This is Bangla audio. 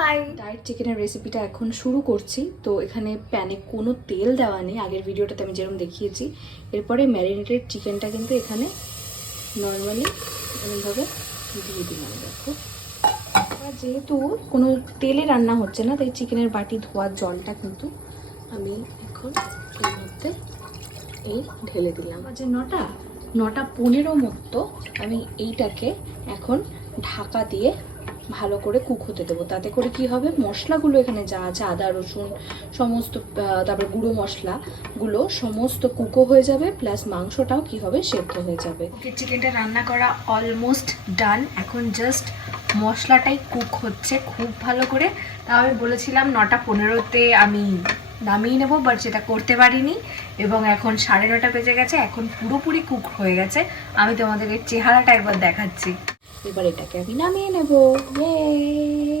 হাই, ডায়েট চিকেনের রেসিপিটা এখন শুরু করছি। তো এখানে প্যানে কোনো তেল দেওয়া নেই, আগের ভিডিওটাতে আমি যেরকম দেখিয়েছি। এরপরে ম্যারিনেটেড চিকেনটা কিন্তু এখানে নর্মালি এমনভাবে দিয়ে দিলাম। দেখো, যেহেতু কোনো তেলে রান্না হচ্ছে না, তাই চিকেনের বাটি ধোয়ার জলটা কিন্তু আমি এখন এর মধ্যে ঢেলে দিলাম। যে 9টা 15 মতো আমি এইটাকে এখন ঢাকা দিয়ে ভালো করে কুক হতে দেবো। তাতে করে কি হবে, মশলাগুলো এখানে যা আছে আদা রসুন সমস্ত, তারপর গুঁড়ো মশলাগুলো সমস্ত কুকও হয়ে যাবে, প্লাস মাংসটাও কি হবে, সেদ্ধ হয়ে যাবে। চিকেনটা রান্না করা অলমোস্ট ডান। এখন জাস্ট মশলাটাই কুক হচ্ছে খুব ভালো করে। তাও আমি বলেছিলাম 9টা 15-তে আমি নামিয়ে নেবো, বাট সেটা করতে পারিনি। এবং এখন 9:30 বেজে গেছে, এখন পুরোপুরি কুক হয়ে গেছে। আমি তোমাদেরকে চেহারাটা একবার দেখাচ্ছি। এবার এটাকে আমি নামিয়ে নেবো। ইয়ে।